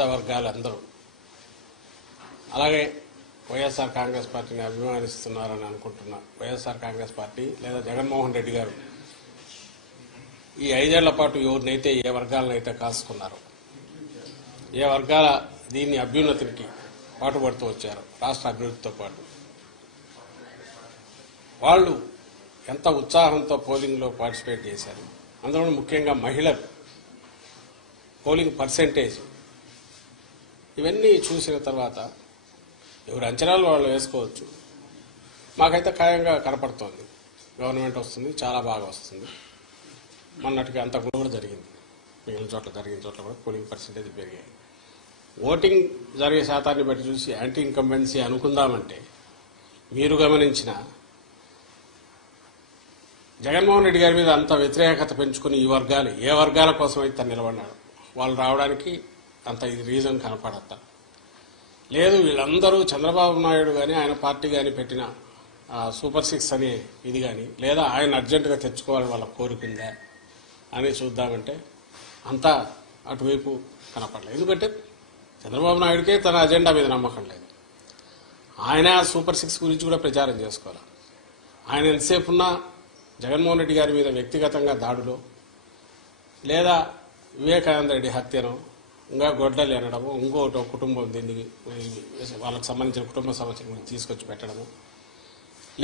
వర్గాలందరూ అలాగే వైఎస్ఆర్ కాంగ్రెస్ పార్టీని అభిమానిస్తున్నారని అనుకుంటున్నా. వైఎస్ఆర్ కాంగ్రెస్ పార్టీ లేదా జగన్మోహన్ రెడ్డి గారు ఈ 5 ఏళ్ల పాటు ఎవరినైతే ఏ వర్గాలనైతే కాసుకున్నారో, ఏ వర్గాల దీన్ని అభ్యున్నతికి పాటుపడుతూ వచ్చారో, రాష్ట్ర అభివృద్ధితో పాటు వాళ్ళు ఎంత ఉత్సాహంతో పోలింగ్లో పార్టిసిపేట్ చేశారు. అందులో ముఖ్యంగా మహిళలు పోలింగ్ పర్సెంటేజ్ ఇవన్నీ చూసిన తర్వాత ఎవరు అంచనాలు వాళ్ళు వేసుకోవచ్చు. మాకైతే ఖాయంగా కనపడుతోంది గవర్నమెంట్ వస్తుంది, చాలా బాగా వస్తుంది. మొన్నటికి అంత కూడా జరిగింది, మిగిలిన చోట్ల జరిగిన చోట్ల కూడా పోలింగ్ పర్సెంటేజ్ పెరిగాయి. ఓటింగ్ జరిగే శాతాన్ని బట్టి చూసి యాంటీ ఇన్కంబెన్సీ అనుకుందామంటే మీరు గమనించిన జగన్మోహన్ రెడ్డి గారి మీద అంత వ్యతిరేకత పెంచుకుని ఈ వర్గాలు ఏ వర్గాల కోసం అయితే నిలబడినాడు వాళ్ళు రావడానికి అంత ఇది రీజన్ కనపడతా లేదు. వీళ్ళందరూ చంద్రబాబు నాయుడు కానీ ఆయన పార్టీ కానీ పెట్టిన సూపర్ 6 అనే ఇది కానీ లేదా ఆయన అర్జెంటుగా తెచ్చుకోవాలని వాళ్ళ కోరుకుందా అని చూద్దామంటే అంతా అటువైపు కనపడలేదు. ఎందుకంటే చంద్రబాబు నాయుడికే తన అజెండా మీద నమ్మకం లేదు. ఆయన సూపర్ 6 గురించి కూడా ప్రచారం చేసుకోవాలి. ఆయన ఎంతసేపు ఉన్నా జగన్మోహన్ రెడ్డి గారి మీద వ్యక్తిగతంగా దాడులో లేదా వివేకానంద రెడ్డి హత్యను ఇంకా గొడ్డలు అనడము, ఇంకోటి కుటుంబం దీన్ని వాళ్ళకి సంబంధించిన కుటుంబ సమస్యలు తీసుకొచ్చి పెట్టడము,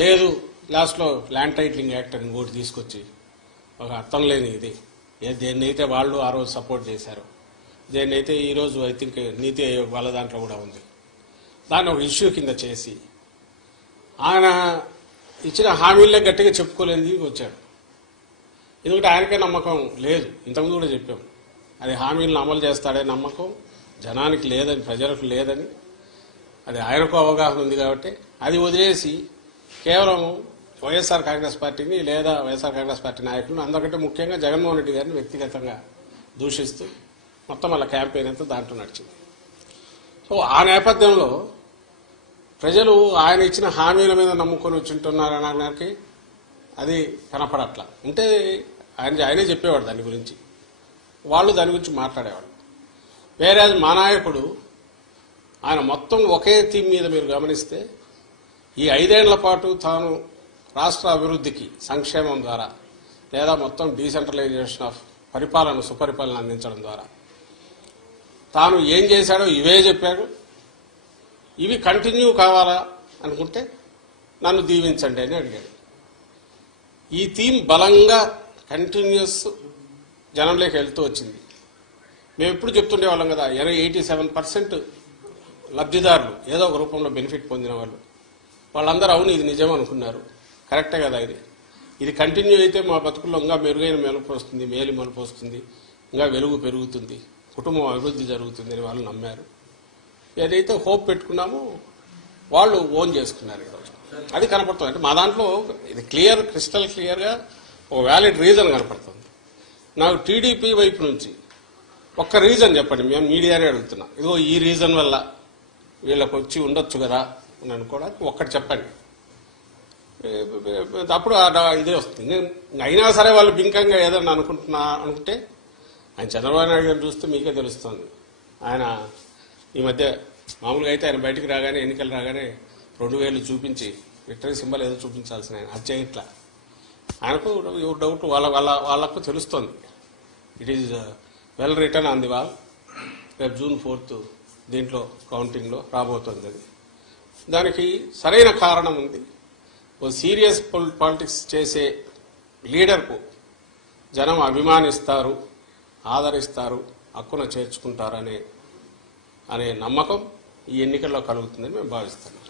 లేదు లాస్ట్లో ల్యాండ్ టైటిలింగ్ యాక్ట్ అని ఇంకోటి తీసుకొచ్చి ఒక అర్థం లేని ఇది దేన్నైతే వాళ్ళు ఆ రోజు సపోర్ట్ చేశారు, దేన్నైతే ఈరోజు ఐ థింక్ నీతి ఆయోగ్ వాళ్ళ దాంట్లో కూడా ఉంది, దాన్ని ఒక ఇష్యూ కింద చేసి ఆయన ఇచ్చిన హామీలే గట్టిగా చెప్పుకోలేని వచ్చాడు. ఎందుకంటే ఆయనకే నమ్మకం లేదు. ఇంతకుముందు కూడా చెప్పాం, అది హామీలను అమలు చేస్తాడే నమ్మకం జనానికి లేదని, ప్రజలకు లేదని. అది ఆయనకు అవగాహన ఉంది కాబట్టి అది వదిలేసి కేవలం వైఎస్ఆర్ కాంగ్రెస్ పార్టీని లేదా వైఎస్ఆర్ కాంగ్రెస్ పార్టీ నాయకులను, అందరికంటే ముఖ్యంగా జగన్మోహన్ రెడ్డి గారిని వ్యక్తిగతంగా దూషిస్తూ మొత్తం వాళ్ళ క్యాంపెయిన్ అంతా దాంట్లో నడిచింది. సో ఆ నేపథ్యంలో ప్రజలు ఆయన ఇచ్చిన హామీల మీద నమ్ముకొని వచ్చింటున్నారనడానికి అది కనపడట్లా. ఉంటే ఆయనే చెప్పేవాడు దాని గురించి, వాళ్ళు దాని గురించి మాట్లాడేవాళ్ళు. వేరే మా నాయకుడు ఆయన మొత్తం ఒకే థీమ్ మీద మీరు గమనిస్తే ఈ 5 ఏళ్ల పాటు తాను రాష్ట్ర అభివృద్ధికి సంక్షేమం ద్వారా లేదా మొత్తం డీసెంట్రలైజేషన్ ఆఫ్ పరిపాలన సుపరిపాలన అందించడం ద్వారా తాను ఏం చేశాడో ఇవే చెప్పాడు. ఇవి కంటిన్యూ కావాలా అనుకుంటే నన్ను దీవించండి అని అడిగాడు. ఈ థీమ్ బలంగా కంటిన్యూస్ జనంలోకి వెళ్తూ వచ్చింది. మేము ఎప్పుడు చెప్తుండేవాళ్ళం కదా, 87% లబ్ధిదారులు ఏదో ఒక రూపంలో బెనిఫిట్ పొందిన వాళ్ళందరూ అవును ఇది నిజం అనుకున్నారు. కరెక్టే కదా, ఇది కంటిన్యూ అయితే మా బతుకుల్లో ఇంకా మెరుగైన మెలుపు వస్తుంది, మేలు మలుపు వస్తుంది, ఇంకా వెలుగు పెరుగుతుంది, కుటుంబం అభివృద్ధి జరుగుతుంది అని వాళ్ళు నమ్మారు. ఏదైతే హోప్ పెట్టుకున్నామో వాళ్ళు ఓన్ చేసుకున్నారు ఈరోజు. అది కనపడుతుంది. అంటే మా దాంట్లో ఇది క్రిస్టల్ క్లియర్గా ఒక వ్యాలిడ్ రీజన్ కనపడుతుంది. నాకు టీడీపీ వైపు నుంచి ఒక్క రీజన్ చెప్పండి, మేము మీడియానే అడుగుతున్నాం. ఇదిగో ఈ రీజన్ వల్ల వీళ్ళకి వచ్చి ఉండొచ్చు కదా అని అనుకోవడానికి ఒక్కటి చెప్పండి. అప్పుడు ఇదే వస్తుంది. అయినా సరే వాళ్ళు బింకంగా ఏదన్నా అనుకుంటే ఆయన చంద్రబాబు నాయుడు గారిని చూస్తే మీకే తెలుస్తుంది. ఆయన ఈ మధ్య మామూలుగా అయితే ఆయన బయటికి రాగానే ఎన్నికలు రాగానే 2000 చూపించి విక్టరీ సింబల్ ఏదో చూపించాల్సిన ఆయన అది చేయట్లా. ఆయనకు డౌట్ వాళ్ళకు తెలుస్తోంది. It is well return on the wall. రేపు June 4th దీంట్లో కౌంటింగ్లో రాబోతోంది. అది దానికి సరైన కారణం ఉంది. ఓ సీరియస్ పాలిటిక్స్ చేసే లీడర్కు జనం అభిమానిస్తారు, ఆదరిస్తారు, హక్కున చేర్చుకుంటారు అనే నమ్మకం ఈ ఎన్నికల్లో కలుగుతుందని మేము భావిస్తున్నాం.